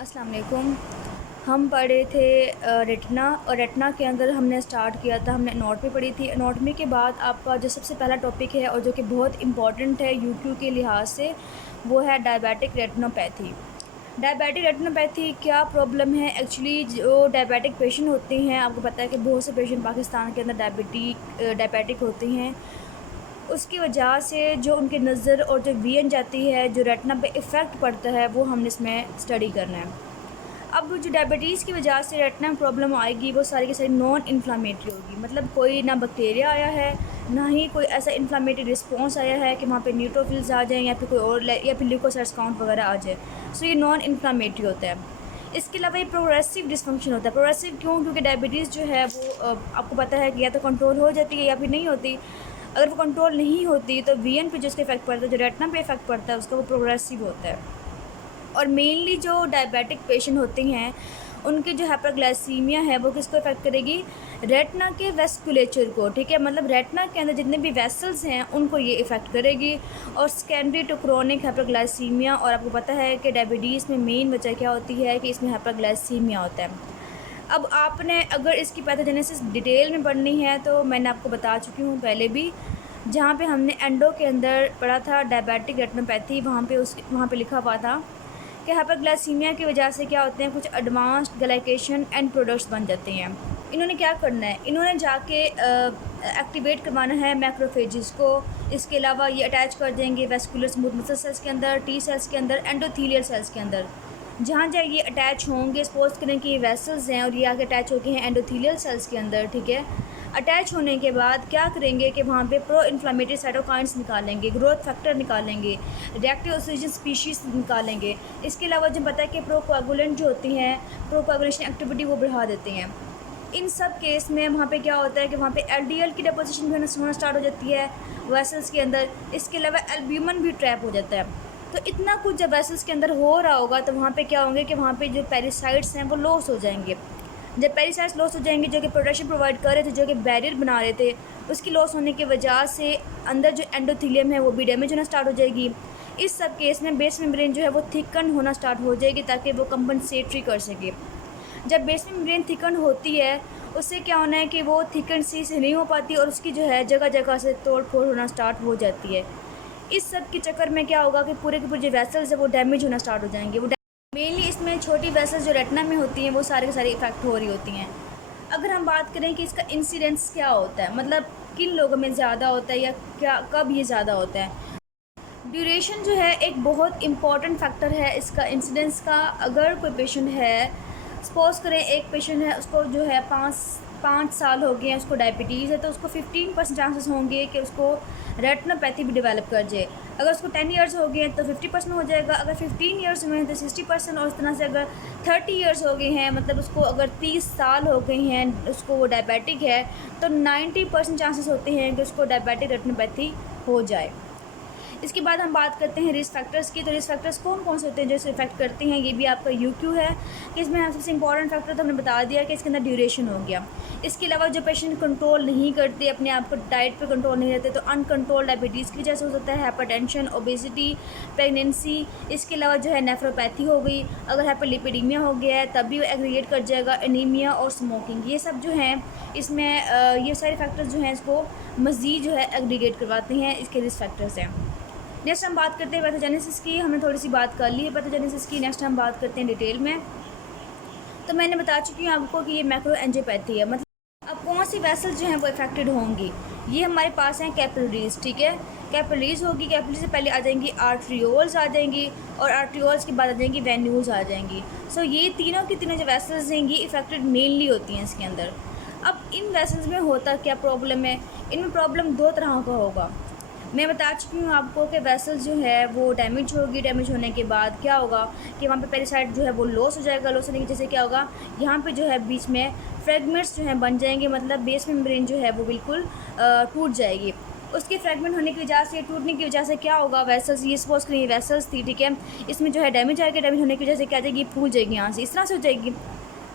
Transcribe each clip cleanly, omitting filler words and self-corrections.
अस्सलाम वालेकुम। हम पढ़े थे रेटिना, और रेटिना के अंदर हमने स्टार्ट किया था, हमने एनाटॉमी पढ़ी थी। एनाटॉमी के बाद आपका जो सबसे पहला टॉपिक है और जो कि बहुत इम्पॉर्टेंट है यूक्यू के लिहाज से, वो है डायबिटिक रेटिनोपैथी। डायबिटिक रेटिनोपैथी क्या प्रॉब्लम है? एक्चुअली जो डायबिटिक पेशेंट होते हैं, आपको पता है कि बहुत से पेशेंट पाकिस्तान के अंदर डायबिटिक होते हैं। उसकी वजह से जो उनकी नज़र और जो वीएन जाती है, जो रेटिना पे इफ़ेक्ट पड़ता है, वो हमने इसमें स्टडी करना है। अब जो डायबिटीज़ की वजह से रेटिना में प्रॉब्लम आएगी, वो सारी की सारी नॉन इन्फ्लामेटरी होगी। मतलब कोई ना बैक्टीरिया आया है, ना ही कोई ऐसा इन्फ्लामेटरी रिस्पॉन्स आया है कि वहाँ पे न्यूट्रोफिल्स आ जाएँ या फिर कोई और या फिर ल्यूकोसाइट्स काउंट वगैरह आ जाए। सो ये नॉन इन्फ्लामेटरी होता है। इसके अलावा ये प्रोग्रेसिव डिसफंक्शन होता है। प्रोग्रेसिव क्यों? क्योंकि डायबिटीज़ जो है वो आपको पता है कि या तो कंट्रोल हो जाती है या फिर नहीं होती। अगर वो कंट्रोल नहीं होती तो वीएन पे जो उसका इफेक्ट पड़ता है, जो रेटिना पे इफेक्ट पड़ता है, उसका वो प्रोग्रेसिव होता है। और मेनली जो डायबिटिक पेशेंट होते हैं, उनकी जो हाइपरग्लाइसीमिया है वो किसको इफेक्ट करेगी? रेटिना के वेस्कुलेचर को। ठीक है, मतलब रेटिना के अंदर जितने भी वेसल्स हैं उनको ये इफेक्ट करेगी। और सेकेंडरी टू क्रोनिक हाइपरग्लाइसीमिया। और आपको पता है कि डायबिटीज़ में मेन वजह क्या होती है कि इसमें हाइपरग्लाइसीमिया होता है। अब आपने अगर इसकी पैथोजेनेसिस डिटेल में पढ़नी है तो मैंने आपको बता चुकी हूँ पहले भी, जहाँ पे हमने एंडो के अंदर पढ़ा था डायबिटिक रेटिनोपैथी। वहाँ पे लिखा हुआ था कि हाइपरग्लाइसीमिया की वजह से क्या होते हैं, कुछ एडवांस्ड ग्लाइकेशन एंड प्रोडक्ट्स बन जाते हैं। इन्होंने क्या करना है, इन्होंने जाके एक्टिवेट करवाना है मैक्रोफेजेस को। इसके अलावा ये अटैच कर देंगे वेस्कुलर स्मूथ मसल सेल्स के अंदर, टी सेल्स के अंदर, एंडोथीलियल सेल्स के अंदर। जहाँ जहाँ ये अटैच होंगे, सपोज करें कि ये वेसल्स हैं और ये आके अटैच होके हैं एंडोथीलियल सेल्स के अंदर। ठीक है, अटैच होने के बाद क्या करेंगे कि वहाँ पे प्रो इन्फ्लामेटरी साइटोकाइन्स निकालेंगे, ग्रोथ फैक्टर निकालेंगे, रिएक्टिव ऑक्सीजन स्पीशीज़ निकालेंगे। इसके अलावा जो पता है कि प्रोकोएगुलेंट जो होती हैं, प्रोकोएगुलेशन एक्टिविटी वो बढ़ा देते हैं। इन सब केस में वहाँ पे क्या होता है कि वहाँ पे एलडीएल की डिपोजिशन भी होना स्टार्ट हो जाती है वेसल्स के अंदर। इसके अलावा एल्ब्यूमिन भी ट्रैप हो जाता है। तो इतना कुछ जब वेसल्स के अंदर हो रहा होगा तो वहाँ पे क्या होंगे कि वहाँ पे जो पेरिसाइड्स हैं वो लॉस हो जाएंगे। जब पेरिसाइड्स लॉस हो जाएंगे, जो कि प्रोटेक्शन प्रोवाइड कर रहे थे, जो कि बैरियर बना रहे थे, उसकी लॉस होने की वजह से अंदर जो एंडोथीलियम है वो भी डैमेज होना स्टार्ट हो जाएगी। इस सब केस में बेस मेम्ब्रेन जो है वो थिकन होना स्टार्ट हो जाएगी ताकि वो कंपनसेटरी कर सके। जब बेस मेम्ब्रेन थिकन होती है, उससे क्या होना है कि वो थिकन सी से नहीं हो पाती और उसकी जो है जगह जगह से तोड़ फोड़ होना स्टार्ट हो जाती है। इस सब के चक्कर में क्या होगा कि पूरे के पूरे जो वेसल्स है वो डैमेज होना स्टार्ट हो जाएंगे। वो मेनली इसमें छोटी वेसल्स जो रेटिना में होती हैं वो सारे के सारे इफेक्ट हो रही होती हैं। अगर हम बात करें कि इसका इंसिडेंस क्या होता है, मतलब किन लोगों में ज़्यादा होता है या क्या कब ये ज़्यादा होता है, ड्यूरेशन जो है एक बहुत इम्पॉर्टेंट फैक्टर है इसका इंसिडेंस का। अगर कोई पेशेंट है, सपोज करें एक पेशेंट है, उसको जो है पाँच साल हो गए हैं, उसको डायबिटीज़ है, तो उसको 15% चांसेस होंगे कि उसको रेटिनोपैथी भी डेवलप कर जाए। अगर उसको 10 ईयर्स हो गए हैं तो 50% हो जाएगा। अगर 15 ईयर्स हुए हैं तो 60%। और इस तरह से अगर 30 ईयर्स हो गए हैं, मतलब उसको अगर 30 साल हो गए हैं, उसको वो डायबिटिक है, तो 90% चांसेस होते हैं कि उसको डायबिटिक रेटिनोपैथी हो जाए। इसके बाद हम बात करते हैं रिस्क फैक्टर्स की। तो रिस्क फैक्टर्स कौन कौन से होते हैं जो इसे इफेक्ट करते हैं? ये भी आपका यूक्यू है कि इसमें हम सबसे इंपॉर्टेंट फैक्टर तो हमने बता दिया कि इसके अंदर ड्यूरेशन हो गया। इसके अलावा जो पेशेंट कंट्रोल नहीं करते, अपने आप को डाइट पे कंट्रोल नहीं रहते, तो अनकंट्रोल डायबिटीज़ की वजह से हो सकता है, हाइपरटेंशन, ओबेसिटी, प्रेगनेंसी। इसके अलावा जो है नेफ्रोपैथी हो गई। अगर हाइपरलिपिडीमिया हो गया है तब भी वो एग्रीगेट कर जाएगा, एनीमिया और स्मोकिंग। ये सब जो हैं इसमें ये सारे फैक्टर्स जो हैं इसको मज़ीद जो है एग्रीगेट करवाते हैं, इसके रिस्क फैक्टर्स हैं। नेक्स्ट हम बात करते हैं पैथोजेनेसिस की। हमने थोड़ी सी बात कर ली है पैथोजेनेसिस की। नेक्स्ट हम बात करते हैं डिटेल में। तो मैंने बता चुकी हूँ आपको कि ये मैक्रो एंजियोपैथी है। मतलब अब कौन सी वेसल्स जो हैं वो इफेक्टेड होंगी, ये हमारे पास हैं कैपिलरीज। ठीक है, कैपिलरीज होगी, कैपिलरी से पहले आ जाएंगी आर्ट्रियोल्स आ जाएंगी, और आर्ट्रियोल्स के बाद आ जाएंगी वेन्यूल्स आ जाएंगी। सो ये तीनों की तीनों जो वेसल्स हैं ये इफेक्टेड मेनली होती हैं इसके अंदर। अब इन वेसल्स में होता क्या प्रॉब्लम है? इनमें प्रॉब्लम दो तरह का होगा। मैं बता चुकी हूँ आपको कि वेसल्स जो है वो डैमेज होगी। डैमेज होने के बाद क्या होगा कि वहाँ पे पेरिसाइड जो है वो लॉस हो जाएगा। लॉस होने की वजह से क्या होगा, यहाँ पे जो है बीच में फ्रेगमेंट्स जो हैं बन जाएंगे, मतलब बेस मेम्ब्रेन जो है वो बिल्कुल टूट जाएगी। उसके फ्रेगमेंट होने की वजह से, टूटने की वजह से क्या होगा, वेसल्स, ये सपोज करिए वेसल्स थी, ठीक है, इसमें जो है डैमेज आएगा। डैमेज होने की वजह से क्या जाएगी, फूल जाएगी यहाँ से, इस तरह से हो जाएगी।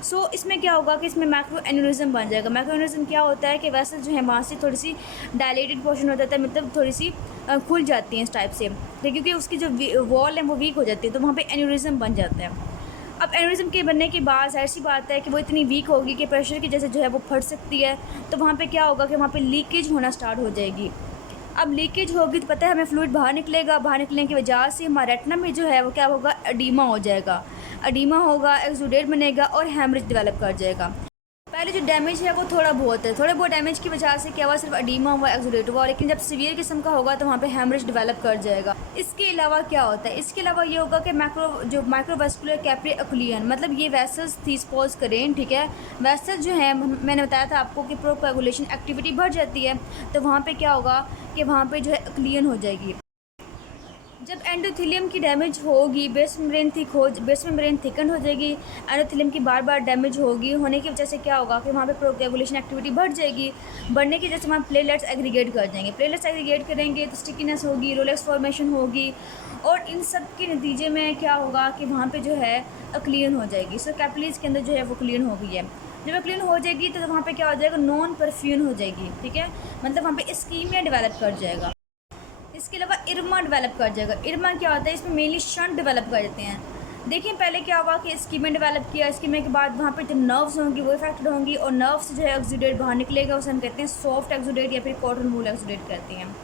सो इसमें क्या होगा कि इसमें मैक्रो एन्यूरिज्म बन जाएगा। मैक्रो एन्यूरिज्म क्या होता है कि वैसे जो है वहाँ से थोड़ी सी डायलेटेड पोर्शन हो जाता है, मतलब थोड़ी सी खुल जाती हैं इस टाइप से, क्योंकि उसकी जो वॉल है वो वीक हो जाती है, तो वहाँ पे एन्यूरिज्म बन जाता है। अब एनेरिज्म के बनने के बाद ऐसी बात है कि वो इतनी वीक होगी कि प्रेशर की जैसे जो है वो फट सकती है, तो वहाँ पे क्या होगा कि वहाँ पे लीकेज होना स्टार्ट हो जाएगी। अब लीकेज होगी तो पता है हमें फ्लूइड बाहर निकलेगा, बाहर निकलने की वजह से हमारे रेटिना में जो है वो क्या होगा, एडीमा हो जाएगा। एडीमा होगा, एक्सुडेट बनेगा और हैमरेज डेवलप कर जाएगा। पहले जो डैमेज है वो थोड़ा बहुत है, थोड़े बहुत डैमेज की वजह से क्या हुआ, सिर्फ एडीमा हुआ, एक्सुडेट हुआ, लेकिन जब सीवियर किस्म का होगा तो वहाँ पे हैमरेज डेवलप कर जाएगा। इसके अलावा क्या होता है, इसके अलावा ये होगा कि माइक्रोवास्कुलर कैपिलरी एक्लियन, मतलब ये वेसल्स थी, सपोज करें, ठीक है, वेसल्स जो है मैंने बताया था आपको कि प्रोकोगुलेशन एक्टिविटी बढ़ जाती है, तो वहाँ पर क्या होगा कि वहाँ पर जो है एक्लियन हो जाएगी। जब एंडोथेलियम की डैमेज होगी, बेस मेम्ब्रेन थिकन हो जाएगी, एंडोथेलियम की बार बार डैमेज होगी, होने की वजह से क्या होगा कि वहाँ पे प्रोकोगुलेशन एक्टिविटी बढ़ जाएगी। बढ़ने की वजह से वहाँ प्लेटलेट्स एग्रीगेट कर जाएंगे, प्लेटलेट्स एग्रीगेट करेंगे तो स्टिकीनेस होगी, रोलेक्स फॉर्मेशन होगी, और इन सब के नतीजे में क्या होगा कि वहाँ पर जो है क्लीन हो जाएगी। सो कैपिलरीज के अंदर जो है वो क्लीन हो गई है। जब क्लीन हो जाएगी तो वहाँ पे क्या हो जाएगा, नॉन परफ्यून हो जाएगी, ठीक है, मतलब वहाँ पे इस्कीमिया डेवलप कर जाएगा। इसके अलावा इरमा डेवलप कर जाएगा। इरमा क्या होता है, इसमें मेनली शंट डेवलप कर देते हैं। देखिए पहले क्या हुआ कि स्कीमे डेवलप किया, स्कीमे के बाद वहाँ पे जो नर्व्स होंगी वो इफेक्टेड होंगी, और नर्व्स जो है एक्सुडेट बाहर निकलेगा, उसे हम कहते हैं सॉफ्ट एक्सुडेट या फिर कॉटन वूल एक्सुडेट कहते हैं।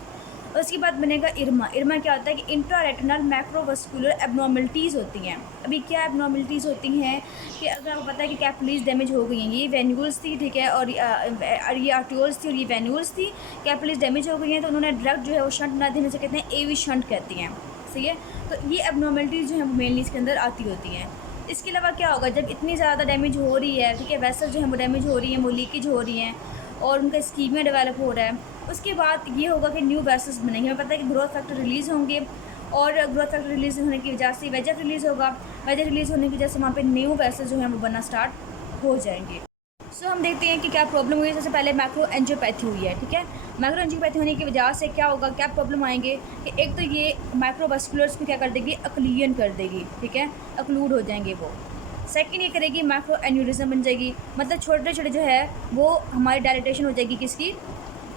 और उसके बाद बनेगा इरमा। इरमा क्या होता है कि इंट्रारेटिनल मैक्रोवास्कुलर एबनॉर्मलिटीज़ होती हैं। अभी क्या एबनॉर्मलिटीज़ होती हैं कि अगर आपको पता है कि कैपिलरीज डैमेज हो गई हैं, ये वेन्यूल्स थी, ठीक है, और ये आर्टियोल्स थी और ये वेन्यूल्स थी, कैपिलरीज डैमेज हो गई हैं, तो उन्होंने ड्रग जो है वो शंट बना दी, से कहते हैं एवी शंट कहती हैं, सही है। तो ये एबनॉर्मलिटीज़ जो है वो मेनली इसके अंदर आती होती हैं। इसके अलावा क्या होगा, जब इतनी ज़्यादा डैमेज हो रही है, ठीक है, वेसल जो है वो डैमेज हो रही हैं, वो लीकेज हो रही हैं और उनका स्कीमिया डेवलप हो रहा है, उसके बाद ये होगा कि न्यू वेसल्स बनेंगे। हमें पता है कि ग्रोथ फैक्टर रिलीज़ होंगे, और ग्रोथ फैक्टर रिलीज़ होने की वजह से वेजर रिलीज़ होगा, वेजर रिलीज़ होने की वजह से वहाँ पे न्यू वेसल्स जो हैं वो बनना स्टार्ट हो जाएंगे। सो हम देखते हैं कि क्या प्रॉब्लम हुई है। सबसे पहले मैक्रो एंजियोपैथी हुई है, ठीक है। मैक्रो एंजियोपैथी होने की वजह से क्या होगा, क्या प्रॉब्लम आएंगे कि एक तो ये माइक्रोवास्कुलर्स को क्या कर देगी, अक्लियन कर देगी, ठीक है, अक्लूड हो जाएंगे वो। सेकंड ये करेगी माइक्रो एन्यूरिज्म बन जाएगी, मतलब छोटे छोटे जो है वो हमारी डायलिटेशन हो जाएगी, किसकी,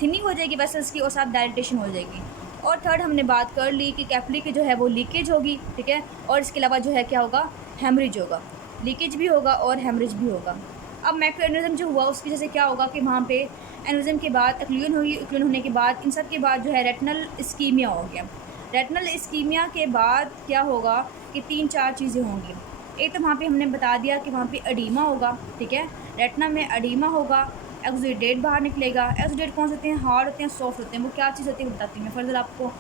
थिनिंग हो जाएगी वेसल्स की, और साथ डायलिटेशन हो जाएगी। और थर्ड हमने बात कर ली कि कैपिलरी की जो है वो लीकेज होगी, ठीक है, और इसके अलावा जो है क्या होगा, हेमरेज होगा, लीकेज भी होगा और हेमरेज भी होगा। अब मैक्रो एन्यूरिज्म जो हुआ उसकी वजह से क्या होगा कि वहाँ पे एन्यूरिज्म के बाद एक्लियन होगी, एक्लियन होने के बाद इन सब के बाद जो है रेटिनल इस्कीमिया हो गया। रेटिनल इस्कीमिया के बाद क्या होगा कि 3-4 चीज़ें होंगी। एक तो वहाँ पे हमने बता दिया कि वहाँ पे एडीमा होगा, ठीक है, रेटिना में एडीमा होगा, एक्सुडेट बाहर निकलेगा। एक्सुडेट कौन से होते हैं, हार्ड होते हैं, सॉफ्ट होते हैं, वो क्या चीज़ होती है बताती हूँ मैं फर्दर आपको।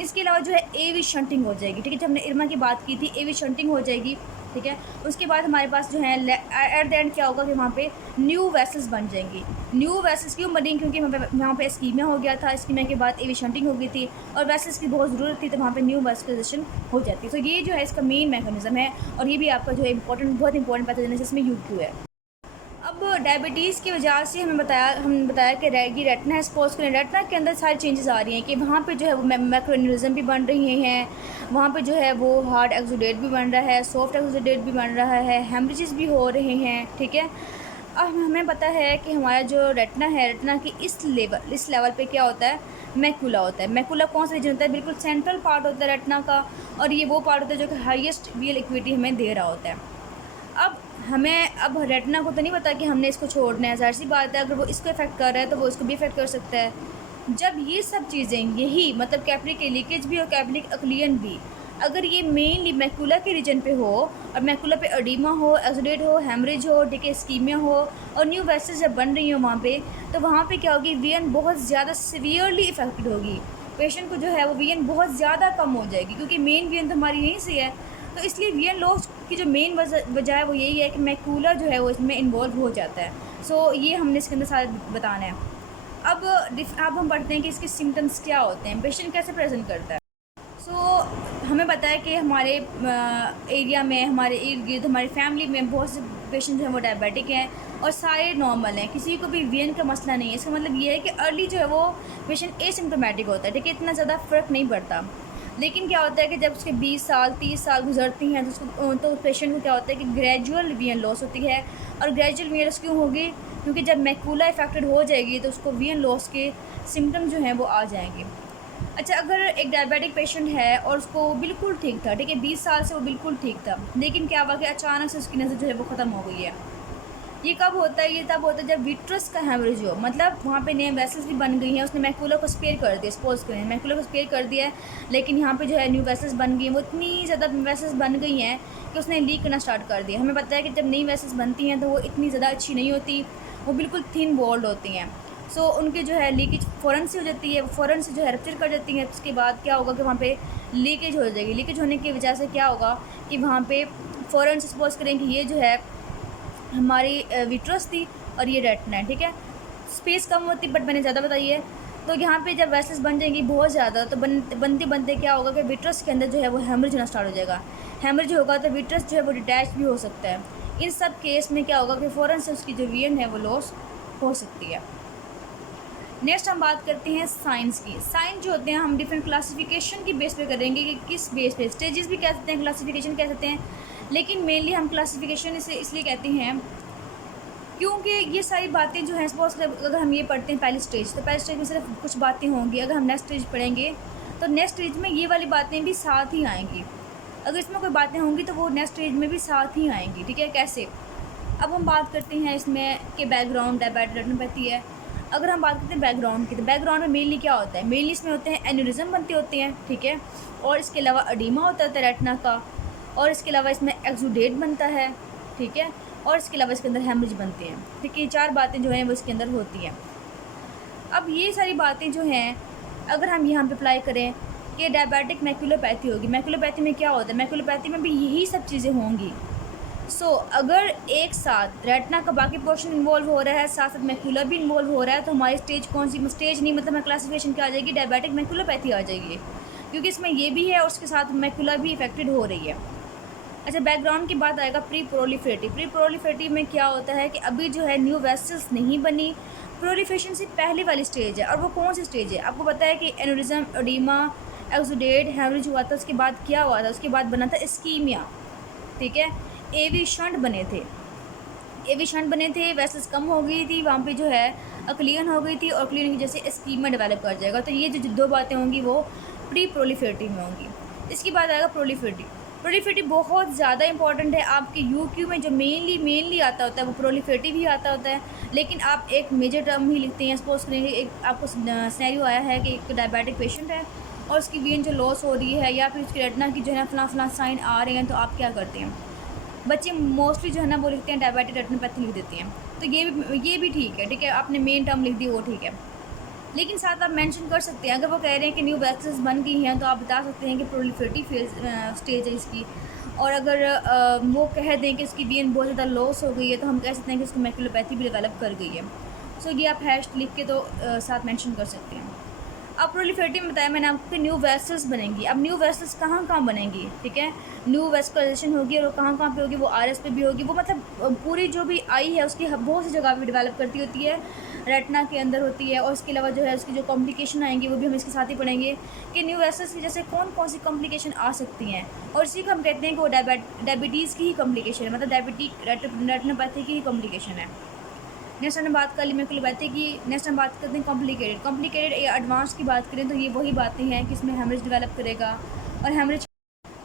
इसके अलावा जो है एवी शंटिंग हो जाएगी, ठीक है, जब हमने इरमा की बात की थी एवी शंटिंग हो जाएगी, ठीक है। उसके बाद हमारे पास जो है एट द एंड क्या होगा कि वहाँ पे न्यू वेसल्स बन जाएंगी। न्यू वेसल्स क्यों बनेंगी, क्योंकि वहाँ पे स्कीमिया हो गया था, स्कीमिया के बाद एवी शंटिंग हो गई थी और वेसल्स की बहुत ज़रूरत थी, तो वहाँ पे न्यू वेस्कुलाइजेशन हो जाती है। तो ये जो है इसका मेन मैकेनिज्म है, और ये भी आपका जो है बहुत इंपॉर्टेंट पैथोजेनेसिस में यूक्यू है। अब डायबिटीज़ की वजह से हमने बताया कि रेटिना है, सपोज करें रेटिना के अंदर सारी चेंजेस आ रही हैं कि वहाँ पे जो है वो मैक्रो एन्यूरिज्म भी बन रही हैं, वहाँ पे जो है वो हार्ड एक्सुडेट भी बन रहा है, सॉफ्ट एक्सुडेट भी बन रहा है, हेमरेजेस भी हो रहे हैं, ठीक है। अब हमें पता है कि हमारा जो रेटिना है, रेटिना की इस लेवल पे क्या होता है, मैकुला होता है। मैकुला कौन सा रीजन होता है, बिल्कुल सेंट्रल पार्ट होता है रेटिना का, और ये वो पार्ट होता है जो कि हाईएस्ट विजुअल एक्यूटी हमें दे रहा होता है। अब रेटिना को तो नहीं पता कि हमने इसको छोड़ना है, ज़ाहिर सी बात है, अगर वो इसको इफेक्ट कर रहा है तो वो इसको भी इफेक्ट कर सकता है। जब ये सब चीज़ें, यही मतलब कैपिलरी की लीकेज भी और कैपिलरी एक्लियन भी, अगर ये मेनली मैकुला के रीजन पे हो और मैकुला पे एडीमा हो, एक्सुडेट हो, हेमरेज हो, ठीक है, इस्कीमिया हो और न्यू वेसल्स जब बन रही हो वहाँ पे, तो वहाँ पे क्या होगी, वीएन बहुत ज़्यादा सीवियरली इफेक्टेड होगी। पेशेंट को जो है वो वीएन बहुत ज़्यादा कम हो जाएगी, क्योंकि मेन वीएन तो हमारी यहीं से है। तो इसलिए वीएन लॉस की जो मेन वजह है वो यही है कि मैकुला जो है वो इसमें इन्वॉल्व हो जाता है। सो ये हमने इसके अंदर सारा बताना है। अब हम पढ़ते हैं कि इसके सिम्टम्स क्या होते हैं, पेशेंट कैसे प्रेजेंट करता है। हमें पता है कि हमारे एरिया में, हमारे इर्द गिर्द, हमारी फैमिली में बहुत से पेशेंट जो है वो डायबिटिक हैं और सारे नॉर्मल हैं, किसी को भी वीएन का मसला नहीं है। इसका मतलब ये है कि अर्ली जो है वो पेशेंट एसिम्प्टोमेटिक होता है, ठीक है, इतना ज़्यादा फ़र्क नहीं पड़ता। लेकिन क्या होता है कि जब उसके 20 साल 30 साल गुजरती हैं तो पेशेंट को क्या होता है कि ग्रेजुअल वीएन लॉस होती है। और ग्रेजुअल वीएन लॉस क्यों होगी, क्योंकि जब मैकुला इफेक्टेड हो जाएगी तो उसको वीएन लॉस के सिम्टम जो हैं वो आ जाएंगे। अच्छा, अगर एक डायबिटिक पेशेंट है और उसको बिल्कुल ठीक था, ठीक है, 20 साल से वो बिल्कुल ठीक था, लेकिन क्या हुआ कि अचानक से उसकी नज़र जो है वो ख़त्म हो गई है। ये कब होता है? ये तब होता है जब विट्रस का हेमरेज हो, मतलब वहाँ पे नए वेसल्स भी बन गई हैं, उसने मैकुला को स्पेयर कर दिया, सपोज़ करें मैकुला को स्पेयर कर दिया है, लेकिन यहाँ पे जो है न्यू वेसल्स बन गई हैं, वो इतनी ज़्यादा वेसल्स बन गई हैं कि उसने लीक करना स्टार्ट कर दिया। हमें पता है कि जब नई वेसल्स बनती हैं तो वो इतनी ज़्यादा अच्छी नहीं होती, वो बिल्कुल थिन वॉल्ड होती हैं। सो उनके जो है लीकेज फ़ौरन से हो जाती है, फ़ौरन से जो है रप्चर कर जाती हैं। उसके बाद क्या होगा कि वहाँ पे लीकेज हो जाएगी। लीकेज होने की वजह से क्या होगा कि वहाँ पे फ़ौरन से सपोज़ करें कि ये जो है हमारी विट्रस थी और ये रेटिना है, ठीक है। स्पेस कम होती बट मैंने ज़्यादा बताई है। तो यहाँ पे जब वेसल्स बन जाएंगी बहुत ज़्यादा, तो बनते बनते क्या होगा कि विट्रस के अंदर जो है वो हेमरेज होना स्टार्ट हो जाएगा। हेमरेज होगा तो विट्रस जो है वो डिटैच भी हो सकता है। इन सब केस में क्या होगा कि फ़ौरन से उसकी जो विजन है वो लॉस हो सकती है। नेक्स्ट हम बात करते हैं साइंस की। साइन जो होते हैं हम डिफरेंट क्लासिफिकेशन की बेस पे करेंगे कि किस बेस पे, स्टेजेस भी कह सकते हैं, क्लासिफिकेशन कह सकते हैं, लेकिन मेनली हम क्लासिफिकेशन इसे इसलिए कहते हैं क्योंकि ये सारी बातें जो हैं सपोज अगर हम ये पढ़ते हैं पहली स्टेज, तो पहली स्टेज में सिर्फ कुछ बातें होंगी। अगर हम नेक्स्ट स्टेज पढ़ेंगे तो नेक्स्ट स्टेज में ये वाली बातें भी साथ ही आएंगी। अगर इसमें कोई बातें होंगी तो वो नेक्स्ट स्टेज में भी साथ ही आएंगी, ठीक है। कैसे? अब हम बात करते हैं इसमें कि बैकग्राउंड डायबिटिक रेटिनोपैथी है। अगर हम बात करते हैं बैकग्राउंड की, तो बैकग्राउंड में मेनली क्या होता है? मेनली इसमें होते हैं एन्यूरिज्म बनते होते हैं, ठीक है, और इसके अलावा अडीमा होता है रेटिना का, और इसके अलावा इसमें एक्सुडेट बनता है, ठीक है, और इसके अलावा इसके अंदर हेमरेज बनते हैं, ठीक है। ये चार बातें जो हैं वो इसके अंदर होती हैं। अब ये सारी बातें जो हैं अगर हम यहाँ पे अप्लाई करें कि डायबिटिक मैकुलोपैथी होगी, मैकुलोपैथी में क्या होता है? मैकुलोपैथी में भी यही सब चीज़ें होंगी। अगर एक साथ रेटिना का बाकी पोर्शन इन्वॉल्व हो रहा है, साथ साथ मैकुला भी इन्वॉल्व हो रहा है, तो हमारी स्टेज कौन सी? स्टेज नहीं, मतलब क्लासिफिकेशन क्या आ जाएगी? डायबिटिक मैकुलोपैथी आ जाएगी, क्योंकि इसमें ये भी है और उसके साथ मैकुला भी इफेक्टेड हो रही है। अच्छा, बैकग्राउंड की बात आएगा प्री प्रोलिफरेटिव। प्री प्रोलिफरेटिव में क्या होता है कि अभी जो है न्यू वेसल्स नहीं बनी, प्रोलिफरेशन से पहले वाली स्टेज है। और वो कौन सी स्टेज है? आपको पता है कि एन्यूरिज्म, एडिमा, एक्सुडेट, हेमरेज हुआ था, उसके बाद क्या हुआ था? उसके बाद बना था इस्कीमिया, ठीक है। एवी शंट बने थे, एवी शंट बने थे, वेसल्स कम हो गई थी, वहाँ पे जो है अक्लियन हो गई थी, और अक्लियन की जैसे इस्कीमिया डेवलप कर जाएगा। तो ये जो दो बातें होंगी वो प्री प्रोलिफरेटिव में होंगी। इसके बाद आएगा प्रोलिफरेटिव। प्रोलिफरेटिव बहुत ज़्यादा इंपॉर्टेंट है। आपके यूक्यू में जो मेनली आता होता है वो प्रोलिफरेटिव ही आता होता है, लेकिन आप एक मेजर टर्म ही लिखते हैं। सपोज करेंगे एक आपको सिनेरियो आया है कि एक डायबिटिक पेशेंट है और उसकी विजन जो लॉस हो रही है, या फिर उसकी रेटिना की जो है ना फलां साइन आ रहे हैं, तो आप क्या करते हैं? बच्चे मोस्टली जो है ना वो लिखते हैं डायबिटिक रेटिनोपैथी लिख देते हैं। तो ये भी ठीक है, ठीक है, आपने मेन टर्म लिख दी वो ठीक है, लेकिन साथ आप मेंशन कर सकते हैं। अगर वो कह रहे हैं कि न्यू वेसल्स बन गई हैं, तो आप बता सकते हैं कि प्रोलिफरेटिव फेज स्टेज है इसकी। और अगर वो कह दें कि इसकी वीएन बहुत ज़्यादा लॉस हो गई है, तो हम कह सकते हैं कि इसकी मैकुलोपैथी भी डेवलप कर गई है। ये आप हैश लिख के तो साथ मेंशन कर सकते हैं। अब प्रोलिफरेटिव में बताया मैंने आपको, न्यू वेसल्स बनेंगी। अब न्यू वेसल्स कहाँ कहाँ बनेंगी, ठीक है, न्यू वेस्कुलाइजेशन होगी, और कहाँ कहाँ पे होगी? वो आरएस पे भी होगी। वो मतलब पूरी जो भी आई है उसकी बहुत सी जगह पे डेवलप करती होती है, रेटिना के अंदर होती है। और इसके अलावा जो है उसकी जो कॉम्प्लिकेशन आएंगी वो भी हम इसके साथ ही पढ़ेंगे कि न्यू वेसल्स की जैसे कौन कौन सी कॉम्प्लिकेशन आ सकती हैं, और इसी को हम कहते हैं कि वो डायबिटीज़ की ही कॉम्प्लिकेशन है, मतलब डायबिटिक रेटिनोपैथी की ही कॉम्प्लिकेशन है। नेक्स्ट हमने बात कर ली मैकुलोपैथी की। नेक्स्ट हम बात करते हैं कॉम्प्लिकेटेड या एडवांस की बात करें तो ये वही बातें हैं कि इसमें हेमरेज डेवलप करेगा, और हेमरेज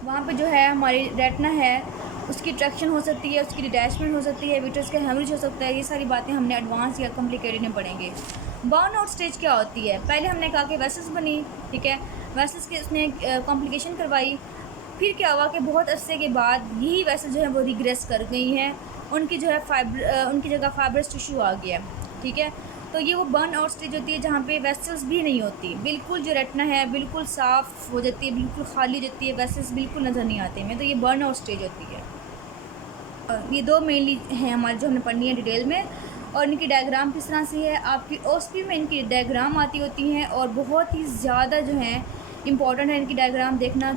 वहाँ पे जो है हमारी रेटिना है उसकी ट्रैक्शन हो सकती है, उसकी डिटैचमेंट हो सकती है, विट्रस का हेमरेज हो सकता है। ये सारी बातें हमने एडवांस या कॉम्प्लिकेटेड में पढ़ेंगे। बर्न आउट स्टेज क्या होती है? पहले हमने कहा कि वेसल्स बनी, ठीक है, वेसल्स के उसने कॉम्प्लिकेशन करवाई, फिर क्या हुआ कि बहुत अरसे के बाद यही वेसल जो है वो रिग्रेस कर गई हैं, उनकी जो है उनकी जगह फाइब्रस टिश्यू आ गया, ठीक है। तो ये वो बर्न आउट स्टेज होती है जहाँ पे वेसल्स भी नहीं होती, बिल्कुल जो रेटिना है बिल्कुल साफ़ हो जाती है, बिल्कुल खाली हो जाती है, वेसल्स बिल्कुल नज़र नहीं आते हैं। तो ये बर्न आउट स्टेज होती है। ये दो मेनली हैं हमारे जो हमने पढ़नी है डिटेल में। और इनकी डायग्राम किस तरह से है? आपकी ओएसपी में इनकी डायग्राम आती होती हैं, और बहुत ही ज़्यादा जो है इंपॉर्टेंट है इनकी डायग्राम देखना।